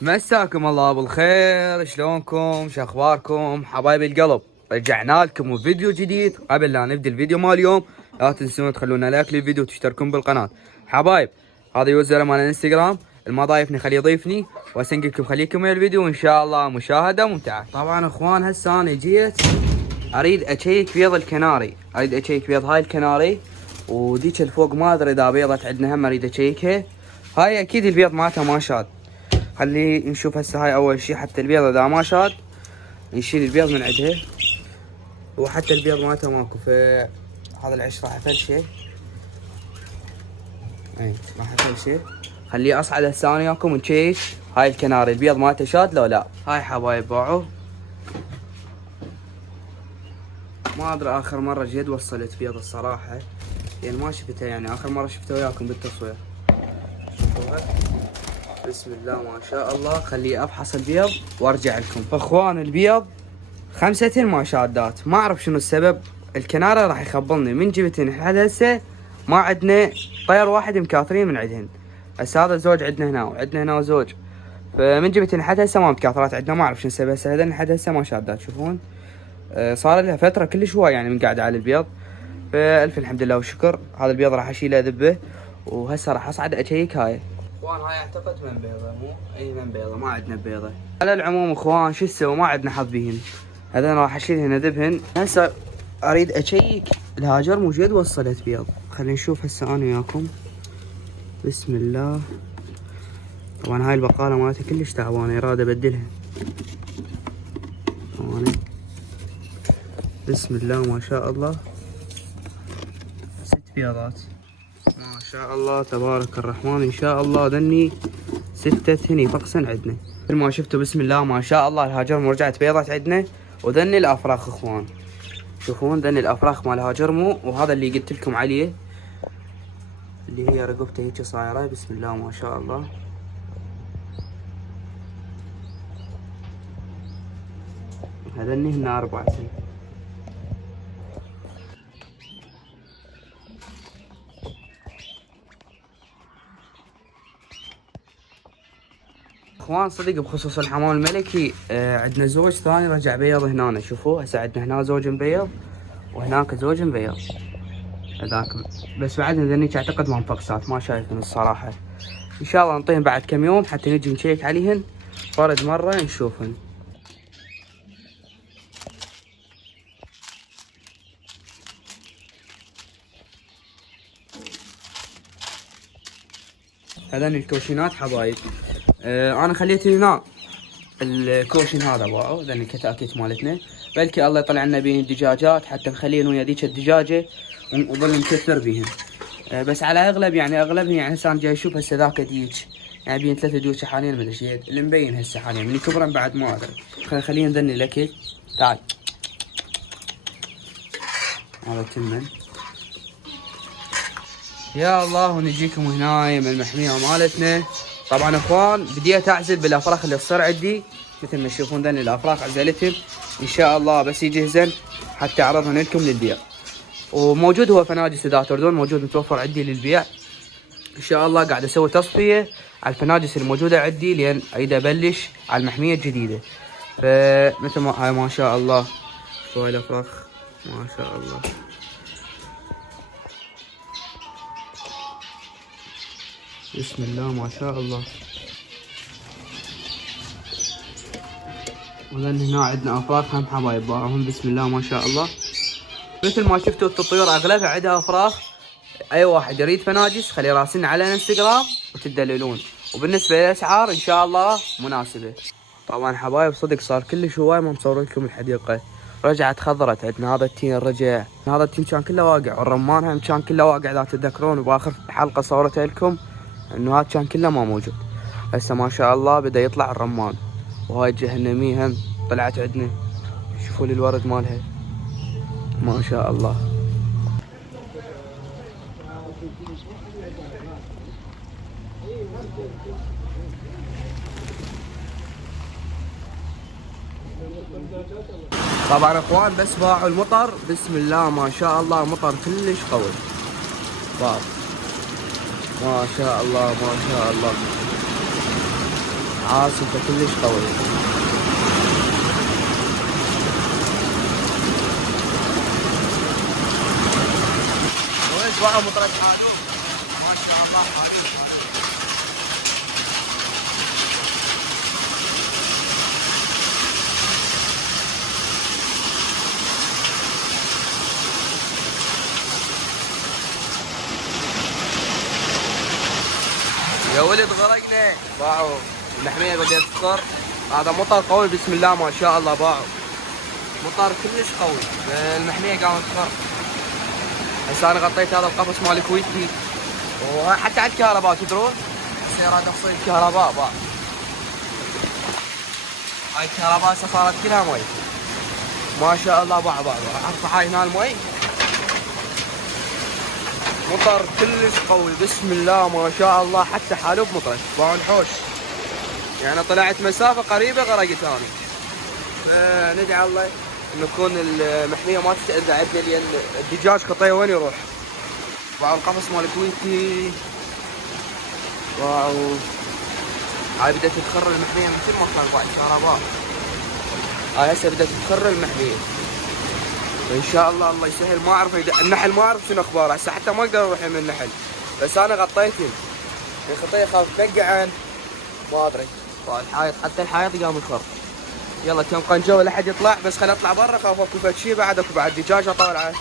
مساكم الله بالخير، شلونكم؟ شاخباركم حبايب القلب؟ رجعنا لكم بفيديو جديد. قبل لا نبدا الفيديو مال اليوم لا تنسون تخلونا لايك للفيديو وتشتركون بالقناه. حبايب هذا يوزر مال الانستغرام، ما ضايفني خليه يضيفني واسنقلكم خليكم ويا الفيديو وان شاء الله مشاهده ممتعه. طبعا اخوان هسه انا جيت اريد اشيك بيض الكناري، اريد اشيك بيض هاي الكناري، وديك الفوق ما ادري اذا بيضت عندنا هم اريد اشيكها. هاي اكيد البيض مالتها ما شاد. خلي نشوف هسه هاي اول شي، حتى البيض اذا ما شاد نشيل البيض من عندها، وحتى البيض مالته ماكو. فهذا العش راح افلشه، اي راح افلشه. خليه اصعد هسه انا وياكم نشيك هاي الكناري البيض مالته شاد لو لا. هاي حبايب باعوا، ما ادري اخر مره جد وصلت بيض الصراحه، يعني ما شفتها، يعني اخر مره شفتها وياكم بالتصوير. شوفوها بسم الله ما شاء الله. خليه افحص البيض وارجع لكم. اخوان البيض 5 ما شادات، ما اعرف شنو السبب. الكنارة راح يخبلني من جبتهن لحد هسه ما عندنا طير واحد مكاثرين من عندهن. هسه هذا زوج عندنا هنا وعندنا هنا زوج، فمن جبتهن لحد هسه ما مكاثرات عندنا، ما اعرف شنو السبب. هسه هذن لحد هسه ما شادات تشوفون. صار لها فترة كلش هواي يعني من قاعدة على البيض، فالف الحمد لله والشكر. هذا البيض راح اشيله اذبه، وهسه راح اصعد اشيك هاي. اخوان هاي اعتقد من بيضة، مو اي من بيضة، ما عندنا بيضة. على العموم اخوان شو نسوي، ما عندنا حظ بيهن. هذا راح اشيلهن اذبهن. هسه اريد اشيك الهاجر مو جد وصلت بيض. خلينا نشوف هسه انا وياكم بسم الله. طبعا هاي البقالة مالتها كلش تعبانة، يراد ابدلها. بسم الله ما شاء الله 6 بيضات ما شاء الله تبارك الرحمن. ان شاء الله ذني 6 هني فقسن عندنا مثل ما شفتوا. بسم الله ما شاء الله الهاجرمو رجعت بيضات عندنا. وذني الافراخ اخوان، شوفون ذني الافراخ مال الهاجرمو. وهذا اللي قلت لكم عليه اللي هي رقبته هيك صايره. بسم الله ما شاء الله. هذني هن 4 سنين. اخوان صدق بخصوص الحمام الملكي عندنا زوج ثاني رجع بيض هنا. شوفوا هسه عندنا هنا زوج مبيض وهناك زوج مبيض هذاك، بس بعدنا ذنيك اعتقد ما مفقسات، ما شايفهم الصراحه. ان شاء الله نعطيهم بعد كم يوم حتى نجي نشيك عليهن فرد مره نشوفهن. هذين الكوشنات حبايب. انا خليت هنا الكوشن هذا باعوا، ذن الكتاكيت مالتنا، بلكي الله يطلع لنا بيهن دجاجات حتى نخليهن ويا ذيك الدجاجه ونظل نكثر بيهن. بس على اغلب يعني اغلبهم يعني هسه انا جاي اشوف هسه ذاك ديك يعني بين 3 ديوك حاليا من الشيء اللي مبين هسه حاليا من كبرن بعد ما ادري. خلينا ذني الاكل. تعال هذا تمن. يا الله ونجيكم هنا من المحمية مالتنا. طبعا اخوان بديت اعزل بالافراخ اللي تصير عندي مثل ما تشوفون ذني الافراخ عزلتهم ان شاء الله بس يجهزن حتى اعرضهن لكم للبيع. وموجود هو فناجس اذا تردون، موجود متوفر عندي للبيع ان شاء الله. قاعد اسوي تصفيه على الفناجس الموجوده عندي لين اريد ابلش على المحميه الجديده. فمثل ما هاي ما شاء الله شوف هاي الافراخ ما شاء الله. بسم الله ما شاء الله. وذن هنا عندنا افراخ هم حبايب باعهم بسم الله ما شاء الله. مثل ما شفتوا الطيور اغلبها عندها افراخ. اي واحد يريد فناجس خلي راسلنا على الانستغرام وتدللون. وبالنسبه للاسعار ان شاء الله مناسبه. طبعا حبايب صدق صار كلش هواي ما مصور لكم الحديقه. رجعت خضرت عندنا، هذا التين رجع، هذا التين كان كله واقع، والرمان هم كان كله واقع اذا تتذكرون. وباخر حلقه صورتها لكم انه هذا كان كله ما موجود. هسه ما شاء الله بدا يطلع الرمان. وهاي الجهنميه هم طلعت عندنا، شوفوا لي الورد مالها ما شاء الله. طبعا اخوان بس باعوا المطر بسم الله ما شاء الله، مطر كلش قوي. واو ما شاء الله ما شاء الله. عاصفة كلش قوية. وين مطرة حالوب ما شاء الله حالوب. يا ولد غرقنا باعوا المحمية بدأت تطر. هذا مطر قوي بسم الله ما شاء الله. باعوا مطر كلش قوي المحمية قامت تطر. هسه انا غطيت هذا القفص مال كويتي وحتى على الكهرباء تدرون سيارات تصيد كهرباء باع. هاي الكهرباء هسه صارت كلها مي ما شاء الله. باع راح ارفع هاي هنا المي. مطر كلش قوي بسم الله ما شاء الله. حتى حالوب مطرت باعوا الحوش يعني طلعت مسافة قريبة غرقت انا. ندعي الله انه تكون المحمية ما تتأذى عندنا لان الدجاج خطيه وين يروح. باعوا القفص مال كويتي باعوا. هاي بدأت تخر المحمية مثل ما كان باع الكهرباء. هاي هسه بدأت تخر المحمية ان شاء الله. الله يسهل. ما اعرف النحل ما اعرف شنو اخباره هسه. حتى ما اقدر اروح من النحل بس انا غطيتهم. الخطيه خاف تبقعن ما ادري. الحائط حتى الحائط قام يخر. يلا كم قنجه ولا حد يطلع بس خل اطلع برا خاف اكو فد شي بعد اكو بعد دجاجه طالعه.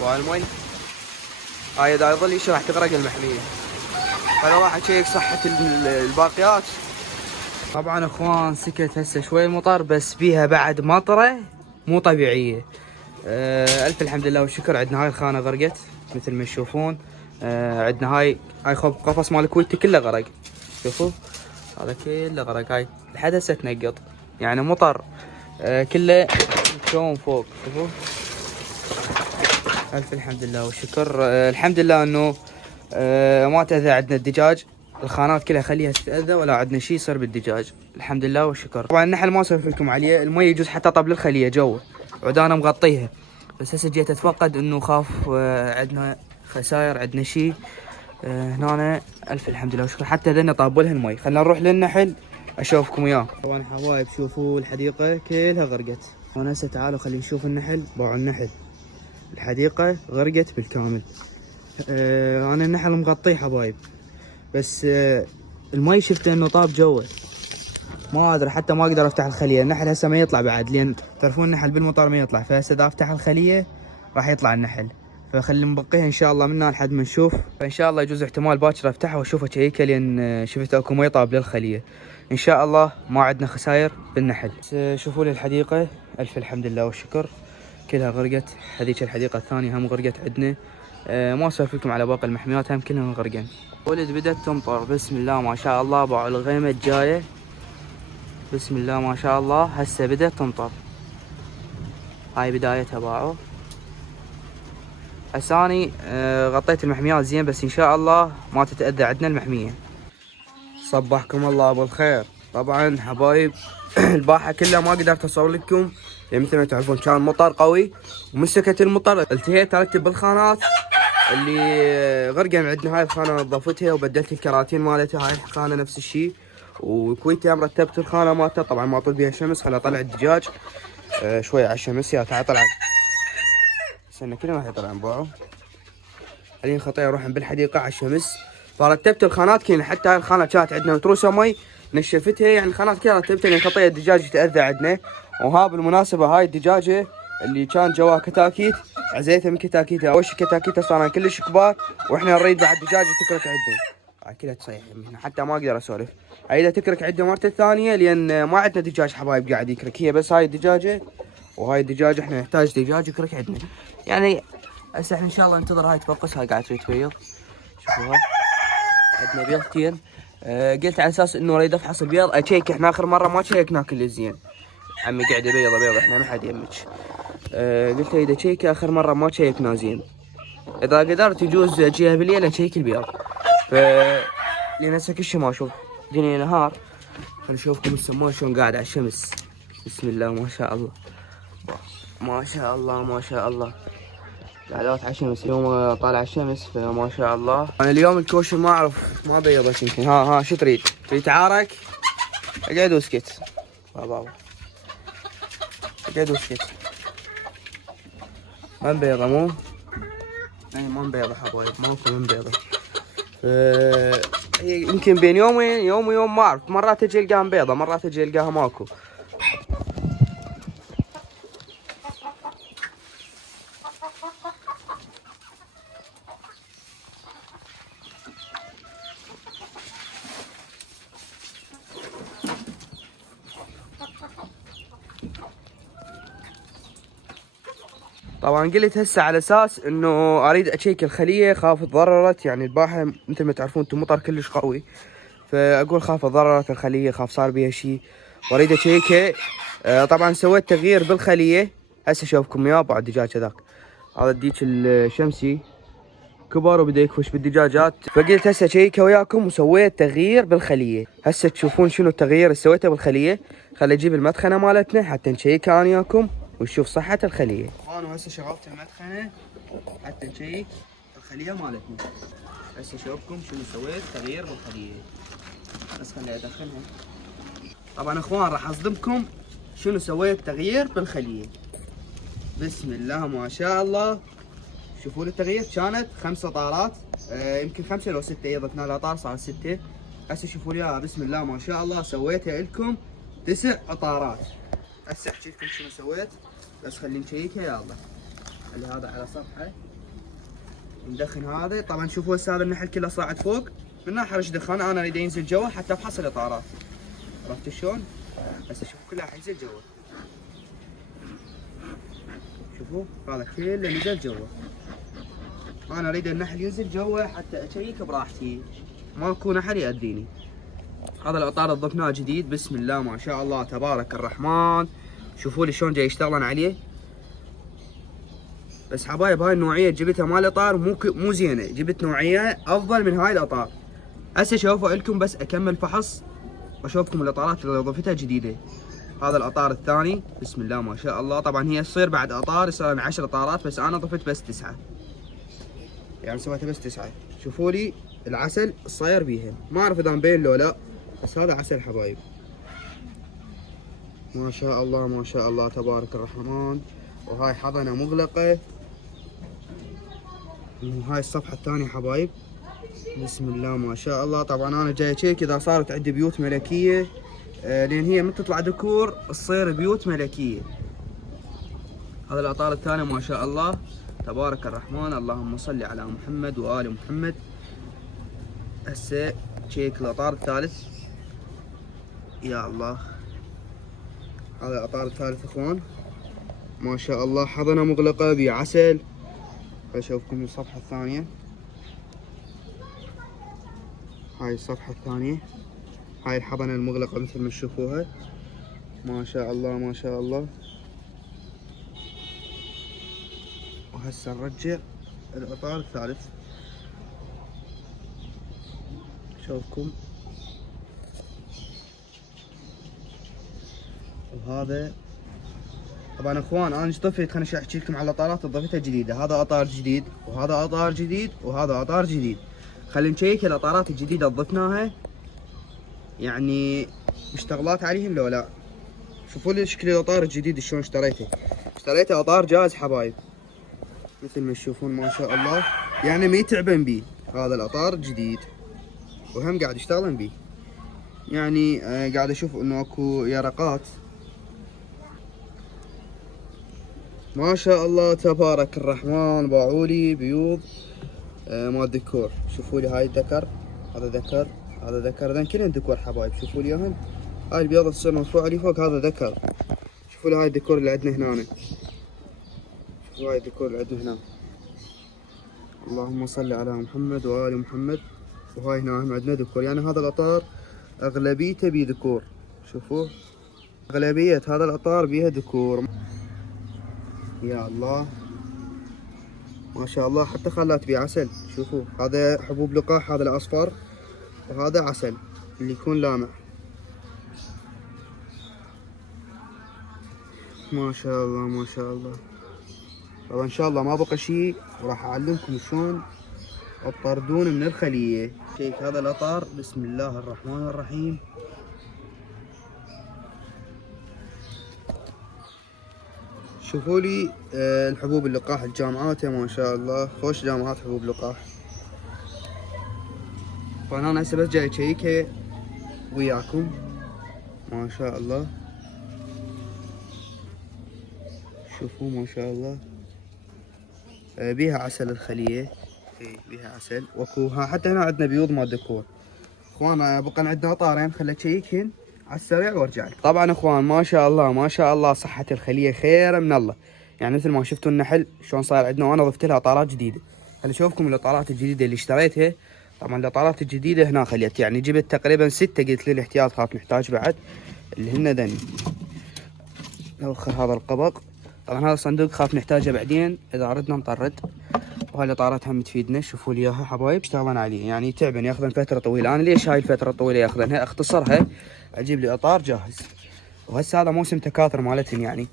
والمي هاي اذا يظل يشي راح تغرق المحميه. خل اروح اشيك صحه الباقيات. طبعا اخوان سكت هسه شوي مطر بس بيها بعد مطره مو طبيعيه. الف الحمد لله والشكر. عندنا هاي الخانه غرقت مثل ما تشوفون. عندنا هاي قفص مال كويتي كله غرق. شوفوا هذا كله غرق. هاي لحد هسه تنقط يعني مطر كله شلون فوق. شوفوا الف الحمد لله والشكر. الحمد لله انه ما تاذى عندنا الدجاج. الخانات كلها خليها تتاذى ولا عندنا شيء يصير بالدجاج. الحمد لله والشكر. طبعا النحل ما اسولف لكم عليه. المي يجوز حتى طب للخليه جوا عدانا مغطيها بس هسه جيت اتفقد انه خاف عندنا خساير عندنا شيء هنا. الف الحمد لله والشكر. حتى ذنا طابوا لها المي. خلينا نروح للنحل اشوفكم اياه. طبعا حبايب شوفوا الحديقه كلها غرقت. وانا هسه تعالوا خلينا نشوف النحل. باعوا النحل الحديقه غرقت بالكامل. انا النحل مغطيه حبايب بس المي شفت انه طاب جوا ما ادري. حتى ما اقدر افتح الخليه. النحل هسه ما يطلع بعد لان تعرفون النحل بالمطر ما يطلع. فهسه اذا افتح الخليه راح يطلع النحل. فخلي نبقيها ان شاء الله منها لحد ما نشوف. فان شاء الله يجوز احتمال باكر افتحها واشوفها شيكه لان شفت اكو مي طاب للخليه. ان شاء الله ما عندنا خساير بالنحل. شوفوا لي الحديقه الف الحمد لله والشكر كلها غرقت. هذيك الحديقه الثانيه هم غرقت عندنا. ما اسولف لكم على باقي المحميات هم كلهم غرقان. ولد بدات تمطر بسم الله ما شاء الله. باعوا الغيمه الجايه بسم الله ما شاء الله. هسه بدات تمطر. هاي بدايتها باعوا. هسه اني غطيت المحميات زين بس ان شاء الله ما تتاذى عندنا المحميه. صبحكم الله بالخير. طبعا حبايب الباحه كلها ما قدرت اصور لكم يعني مثل ما تعرفون كان مطر قوي. ومن سكت المطر التهيت ارتب بالخانات اللي غرقن عندنا. هاي الخانه نظفتها وبدلت الكراتين مالتها. هاي الخانه نفس الشيء. وكويتي رتبت الخانه مالتها. طبعا ما طل بيها شمس خليها اطلع الدجاج شوي على الشمس. يا تعال طلع استنى كلهم راح يطلعون. باعوا الحين خطيه اروح بالحديقه على الشمس. فرتبت الخانات كلها. حتى هاي الخانه كانت عندنا متروسه مي نشفتها يعني الخانات كلها رتبتها لان خطيه الدجاج يتاذى عندنا. وها بالمناسبه هاي الدجاجه اللي كان جواها كتاكيت عزيتها من كتاكيتها. اول شي كتاكيتها صارن كلش كبار واحنا نريد بعد دجاجه تكرك عندنا. هاي كلها تصيح هنا حتى ما اقدر اسولف. هاي اذا تكرك عندنا مرة الثانيه لان ما عندنا دجاج حبايب قاعد يكرك. هي بس هاي الدجاجه وهاي الدجاجه احنا نحتاج دجاج يكرك عندنا. يعني هسه احنا ان شاء الله ننتظر هاي تفقس. هاي قاعد تريد تبيض. شوفوها عندنا بيضتين. قلت على اساس انه اريد افحص البيض اشيك. احنا اخر مره ما شيكنا كل زين. عمي قاعد يبيض احنا ما حد يمك. قلت له اذا شيك اخر مره ما شيكنا زين. اذا قدرت يجوز اجيها بالليل اشيك البيض. لان هسه كل شيء ما اشوف دنيا نهار. فنشوفكم السمان شلون قاعد على الشمس. بسم الله ما شاء الله ما شاء الله ما شاء الله. قعدات على الشمس اليوم طالع الشمس فما شاء الله. انا اليوم الكوشن ما اعرف ما بيضت يمكن. ها شو تريد؟ تريد تعارك؟ اقعد واسكت بابا، اقعد واسكت. من بيضة مو؟ اي من بيضة حبايب، ماكو من بيضة. هي يمكن بين يومين يوم ويوم ما اعرف، مرات اجي القاها بيضة مرات اجي القاها ماكو. طبعا قلت هسه على اساس انه اريد اشيك الخليه، خاف تضررت. يعني الباحه مثل ما تعرفون انتم مطر كلش قوي، فاقول خاف تضررت الخليه، خاف صار بيها شيء واريد اشيكها. طبعا سويت تغيير بالخليه. هسه اشوفكم اياه بعد دجاج هذاك. هذا الديك الشمسي كبر وبدا يكفش بالدجاجات، فقلت هسه اشيكه وياكم وسويت تغيير بالخليه. هسه تشوفون شنو التغيير اللي سويته بالخليه. خلي اجيب المدخنه مالتنا حتى نشيكها انا وياكم ونشوف صحه الخليه. انا هسه شغلت المدخنه حتى نشيك الخليه مالتنا. هسه اشوفكم شنو سويت تغيير بالخليه. بس خلي ادخنها. طبعا اخوان راح اصدمكم شنو سويت تغيير بالخليه. بسم الله ما شاء الله. شوفوا لي التغيير كانت 5 طارات، يمكن 5 لو 6، ضفنا لها طار صار 6. هسه شوفوا لي اياها بسم الله ما شاء الله سويتها لكم 9 طارات. هسه احكي لكم شنو سويت، بس خلينا نشيكها. يلا خلي هذا على صفحه ندخن هذا. طبعا شوفوا هسه هذا النحل كله صاعد فوق، من ناحيه رش دخان انا اريد ينزل جوا حتى افحص الاطارات. عرفت شلون؟ هسه شوفوا كلها حينزل جوا. شوفوا هذا كله نزل جوا. انا اريد النحل ينزل جوا حتى اشيك براحتي، ماكو نحل يأذيني. هذا الاطار اللي ضفناه جديد بسم الله ما شاء الله تبارك الرحمن. شوفوا لي شلون جاي يشتغلن عليه. بس حبايب هاي النوعيه جبتها مال اطار مو زينه، جبت نوعيه افضل من هاي الاطار. هسه شوفوا لكم بس اكمل فحص واشوفكم الاطارات اللي ضفتها جديده. هذا الاطار الثاني بسم الله ما شاء الله. طبعا هي تصير بعد اطار يصير 10 اطارات، بس انا ضفت بس 9، يعني سويتها بس 9. شوفوا لي العسل الصاير بيها، ما اعرف اذا مبين لو لا، بس هذا عسل حبايب ما شاء الله ما شاء الله تبارك الرحمن. وهاي حضنه مغلقه. وهاي الصفحه الثانيه حبايب بسم الله ما شاء الله. طبعا انا جاي اشيك اذا صارت عندي بيوت ملكيه، لان هي من تطلع ديكور تصير بيوت ملكيه. هذا الاطار الثاني ما شاء الله تبارك الرحمن. اللهم صل على محمد وآل محمد. هسه تشيك الاطار الثالث. يا الله هذا الاطار الثالث اخوان ما شاء الله. حضنه مغلقه بعسل. اشوفكم الصفحه الثانيه. هاي الصفحه الثانيه، هاي الحضنه المغلقه مثل ما تشوفوها ما شاء الله ما شاء الله. وهسه نرجع الاطار الثالث. شوفكم وهذا. طبعا اخوان انا ايش ضفت، خليني احكي لكم على الاطارات اللي ضفتها جديده. هذا اطار جديد وهذا اطار جديد وهذا اطار جديد. خلينا نشيك الاطارات الجديده اللي ضفناها يعني اشتغلات عليهم لو لا. شوفوا لي شكل الاطار الجديد شلون اشتريته. اشتريته اطار جاهز حبايب مثل ما تشوفون ما شاء الله، يعني ما يتعبن بيه. هذا الاطار جديد وهم قاعد يشتغلن بيه، يعني قاعد اشوف انه اكو يرقات ما شاء الله تبارك الرحمن. باعولي بيوض مال ديكور. شوفوا لي هاي الذكر، هذا ذكر، هذا ذكر، ذن كلهم ديكور حبايب. شوفوا لي اياهم. هاي البيضة تصير مرفوعة اللي فوق هذا ذكر. شوفوا لي هاي الديكور اللي عندنا هنا. شوفوا هاي الديكور اللي عندنا هنا. اللهم صل على محمد وآل محمد. وهاي هنا هم عندنا ديكور، يعني هذا الاطار اغلبيته بيه ديكور. شوفوا اغلبية هذا الاطار بيها ديكور. يا الله ما شاء الله. حتى خلات بيه عسل. شوفوا هذا حبوب لقاح، هذا الاصفر، وهذا عسل اللي يكون لامع ما شاء الله ما شاء الله. طبعا ان شاء الله ما بقى شيء وراح اعلمكم شلون تطردون من الخليه. شيك هذا الاطار بسم الله الرحمن الرحيم. شوفوا لي الحبوب اللقاح الجامعات ما شاء الله خوش جامعات حبوب لقاح. فانا هسه بس جاي اشيكها وياكم ما شاء الله. شوفوا ما شاء الله بيها عسل الخلية، بيها عسل واكو حتى هنا عندنا بيوض مال ديكور. اخوان بقى عندنا طارين خلي اشيكهن على السريع وارجع لكم. طبعا اخوان ما شاء الله ما شاء الله صحة الخلية خير من الله، يعني مثل ما شفتوا النحل شلون صاير عندنا، وانا ضفت لها اطارات جديدة. خلي اشوفكم الاطارات الجديدة اللي اشتريتها. طبعا الاطارات الجديدة هنا خليت يعني جبت تقريبا 6، قلت للاحتياط خاف نحتاج بعد اللي هن ذني. نوخر هذا القبق، طبعا هذا الصندوق خاف نحتاجه بعدين اذا اردنا نطرد. وهاي الاطارات هم تفيدنا. شوفوا لي اياها حبايب، اشتغلن عليه يعني تعبن ياخذن فتره طويله. انا ليش هاي الفتره الطويله ياخذنها؟ اختصرها اجيب لي اطار جاهز. وهسه هذا موسم تكاثر مالتهم يعني،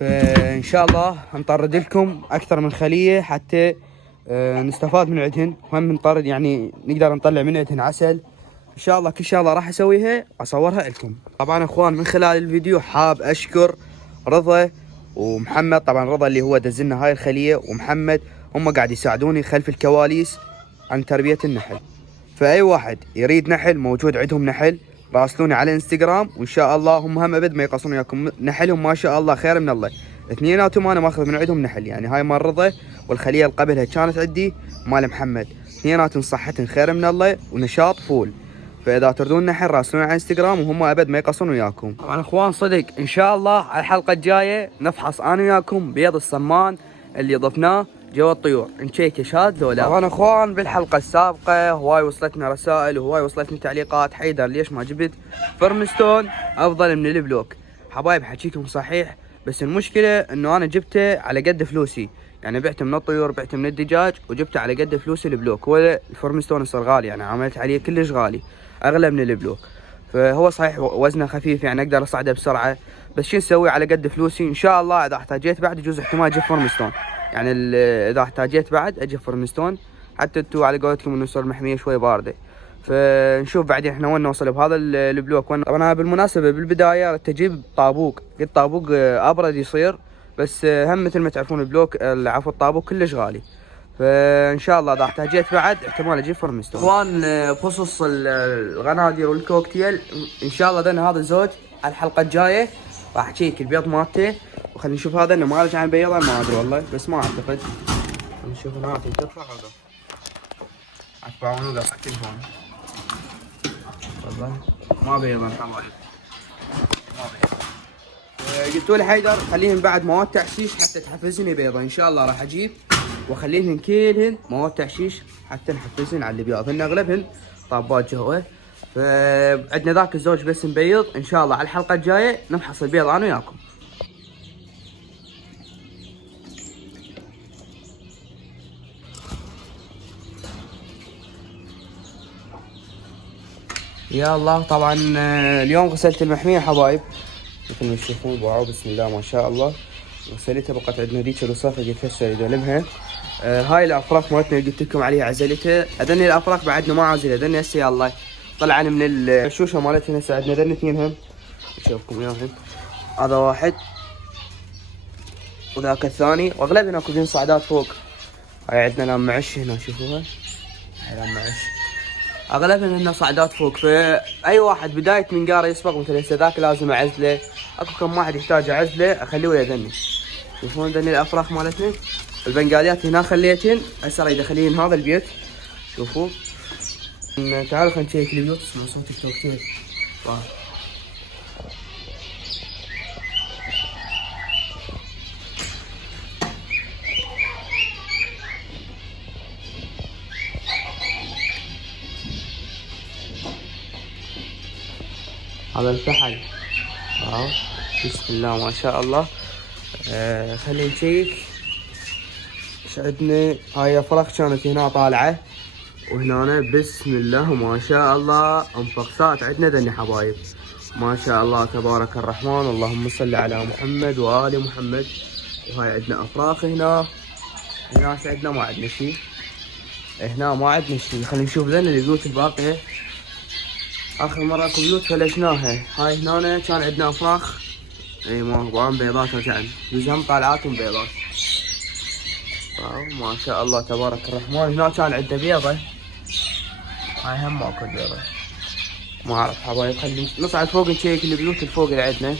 فان شاء الله نطرد لكم اكثر من خليه حتى نستفاد من عندهن، وهم نطرد يعني نقدر نطلع من عندهن عسل. ان شاء الله كل شغله راح اسويها اصورها لكم. طبعا اخوان من خلال الفيديو حاب اشكر رضا ومحمد. طبعا رضا اللي هو دزلنا هاي الخليه، ومحمد هم قاعد يساعدوني خلف الكواليس عن تربيه النحل. فاي واحد يريد نحل موجود عندهم نحل راسلوني على انستغرام، وان شاء الله هم ابد ما يقصرون وياكم. نحلهم ما شاء الله خير من الله، اثنيناتهم انا ماخذ من عندهم نحل. يعني هاي مال رضا والخليه اللي قبلها كانت عندي مال محمد، اثنيناتهم صحتهم خير من الله ونشاط فول. فاذا تردون نحل راسلوني على انستغرام وهم ابد ما يقصرون وياكم. طبعا اخوان صدق ان شاء الله على الحلقه الجايه نفحص انا وياكم بيض الصمان اللي ضفناه جوا الطيور، نشيك شاد لو لا. طبعا اخوان بالحلقه السابقه هواي وصلتنا رسائل وهواي وصلتنا تعليقات، حيدر ليش ما جبت فرمستون افضل من البلوك؟ حبايب حكيكم صحيح، بس المشكله انه انا جبته على قد فلوسي، يعني بعته من الطيور بعته من الدجاج وجبته على قد فلوسي البلوك. ولا الفرمستون صار غالي، يعني عملت عليه كلش غالي اغلى من البلوك. فهو صحيح وزنه خفيف يعني اقدر اصعده بسرعه، بس شو نسوي على قد فلوسي. ان شاء الله اذا احتاجيت بعد يجوز احتمال اجيب فرمستون، يعني اذا احتاجيت بعد اجيب فرمستون حتى انتو على قولتكم انه صار محميه شوي بارده. فنشوف بعدين احنا وين نوصل بهذا البلوك. طبعا انا بالمناسبه بالبدايه ردت اجيب طابوق، قلت طابوق ابرد يصير، بس هم مثل ما تعرفون البلوك عفوا الطابوق كلش غالي. فان شاء الله اذا احتاجيت بعد احتمال اجيب فرمستون. اخوان بخصوص الغنادير والكوكتيل ان شاء الله ذن هذا الزوج على الحلقه الجايه راح اشيك البيض مالته. وخلينا نشوف هذا انه ما رجع نبيضه ما ادري والله، بس ما اعتقد. نشوف هنا ترفع هذا اتبعون وقف التليفون والله ما بيضا حبايب ما بيضا. قلتوا لي حيدر خليهم بعد مواد تعشيش حتى تحفزني بيضا. ان شاء الله راح اجيب واخليهن كلهن مواد تعشيش حتى نحفزهن على البياض، هن اغلبهن طابات جوا. فعندنا ذاك الزوج بس نبيض. ان شاء الله على الحلقه الجايه نفحص البيض انا وياكم. يا الله طبعا اليوم غسلت المحميه حبايب مثل ما تشوفون. واو بسم الله ما شاء الله غسلتها. بقت عندنا ذيك الوساخه قلت هسه اريد المها. هاي الافراك مالتنا اللي قلت لكم عليها عزلتها. اذني الافراك بعدنا ما عازله، اذني هسه يا الله طلعن من الشوشه مالتنا. هسه عندنا ذن اثنين هم اشوفكم اياهم، هذا واحد وذاك الثاني، واغلبهم اكو صعدات فوق. هاي عندنا لام معش هنا شوفوها، هاي لام معش اغلبهم هنا صعدات فوق. فاي واحد بدايه منقاره يسبق مثل هسه ذاك لازم اعزله. اكو كم واحد يحتاج اعزله اخليه ويا ذني. شوفون ذني الافراخ مالتنا. البنقاليات هنا خليتهن، هسه اريد اخليهن هذا البيت. شوفوا تعالوا خلينا نشيك البيوت. اسمعوا صوت التوكتيل. هذا الفحل واو بسم الله ما شاء الله. خلينا نشيك ايش عندنا. هاي افراخ كانت هنا طالعه، وهنا بسم الله ما شاء الله انفقسات عندنا ذني حبايب ما شاء الله تبارك الرحمن. اللهم صل على محمد وآل محمد. وهاي عندنا افراخ هنا. هنا عندنا ما عندنا شيء، هنا ما عندنا شيء. خلينا نشوف ذن البيوت الباقيه. اخر مره اكو بيوت فلشناها. هاي هنا كان عندنا افراخ اي ما بيضات رجعن جزهم طالعاتهم بيضات. واو ما شاء الله تبارك الرحمن. هنا كان عنده بيضة، هاي هم ماكو بيضة. ما اعرف حبايب، خلينا نصعد فوق نشيك البيوت الفوق اللي عندنا.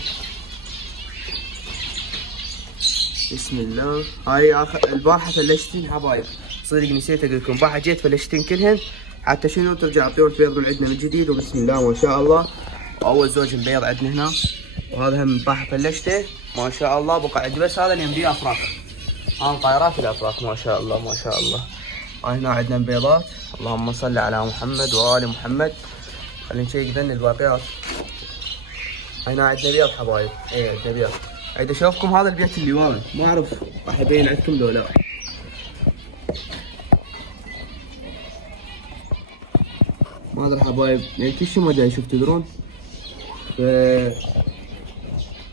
بسم الله. هاي البارحة فلشتين حبايب، صدق نسيت اقول لكم، البارحة جيت فلشتين كلهن حتى شنو ترجع طيور تبيض من عندنا من جديد، وبسم الله ما شاء الله. واول زوج مبيض عندنا هنا، وهذا هم البارحة فلشته ما شاء الله. بقى عندي بس هذا اللي ينبيه افراخ، ها طايرات الافراخ ما شاء الله ما شاء الله. هاي هنا عندنا بيضات، اللهم صل على محمد وآل محمد. خلينا نشيك ذن الباقيات. هنا عندنا بيض حبايب، اي عندنا بيض. عيد اشوفكم هذا البيت اللي ورا، ما اعرف راح يبين عندكم لو لا. ما ادري حبايب يعني كل شيء ما جاي يشوف تدرون.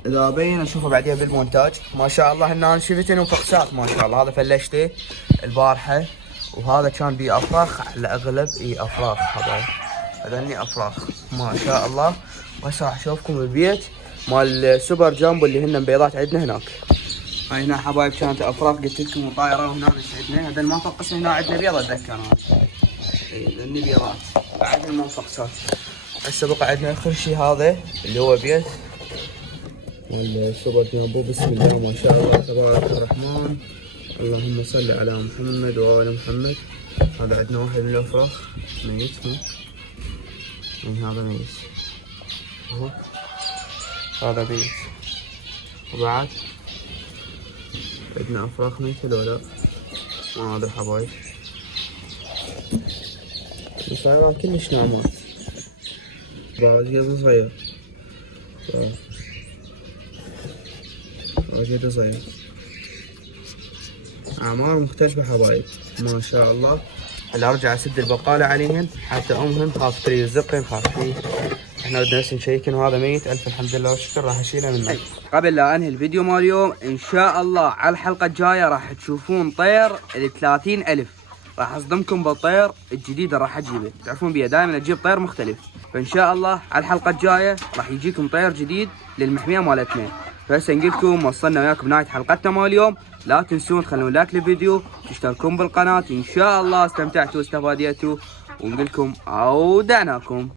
اذا بين اشوفه بعدين بالمونتاج. ما شاء الله هنا شفتن وفقسات ما شاء الله. هذا فلشته البارحه، وهذا كان بيه افراخ على اغلب. اي افراخ حبايب، هذني افراخ ما شاء الله. وهسه راح اشوفكم البيت مال سوبر جامبو اللي هن بيضات عندنا هناك. هاي هنا حبايب كانت افراخ قلت لكم وطايره، وهنا بس عندنا هذا المنفقس. هنا عندنا بيضه اتذكر انا. اي ذني بيضات بعد المنفقسات. هسه بقى عندنا اخر شيء هذا اللي هو بيت مال سوبر جامبو. بسم الله ما شاء الله تبارك الرحمن. اللهم صل على محمد وآل محمد. هذا عندنا واحد من الافراخ ميت. هذا ميت اهو، هذا ميت. وبعد عندنا افراخ ميتة لو لا ما ادري حبايب. الصغيران كلش ناعمات، باجيد صغير باجيد صغير، اعمار مختلفة حبايب ما شاء الله. هلا ارجع اسد البقالة عليهن حتى امهن خاف تريد الزقن خاف فيه. احنا بدنا بس نشيكن، وهذا ميت الف الحمد لله والشكر. راح اشيله منه. قبل لا انهي الفيديو مال اليوم، ان شاء الله على الحلقة الجاية راح تشوفون طير ال 30,000. راح اصدمكم بالطير الجديد اللي راح اجيبه. تعرفون بيه دائما اجيب طير مختلف، فان شاء الله على الحلقة الجاية راح يجيكم طير جديد للمحمية مالتنا. فهسه نقول لكم وصلنا وياكم بنهاية حلقتنا مال اليوم. لا تنسون تخلون لايك للفيديو، تشتركون بالقناة. ان شاء الله استمتعتوا واستفاديتوا، ونقول لكم اودعناكم.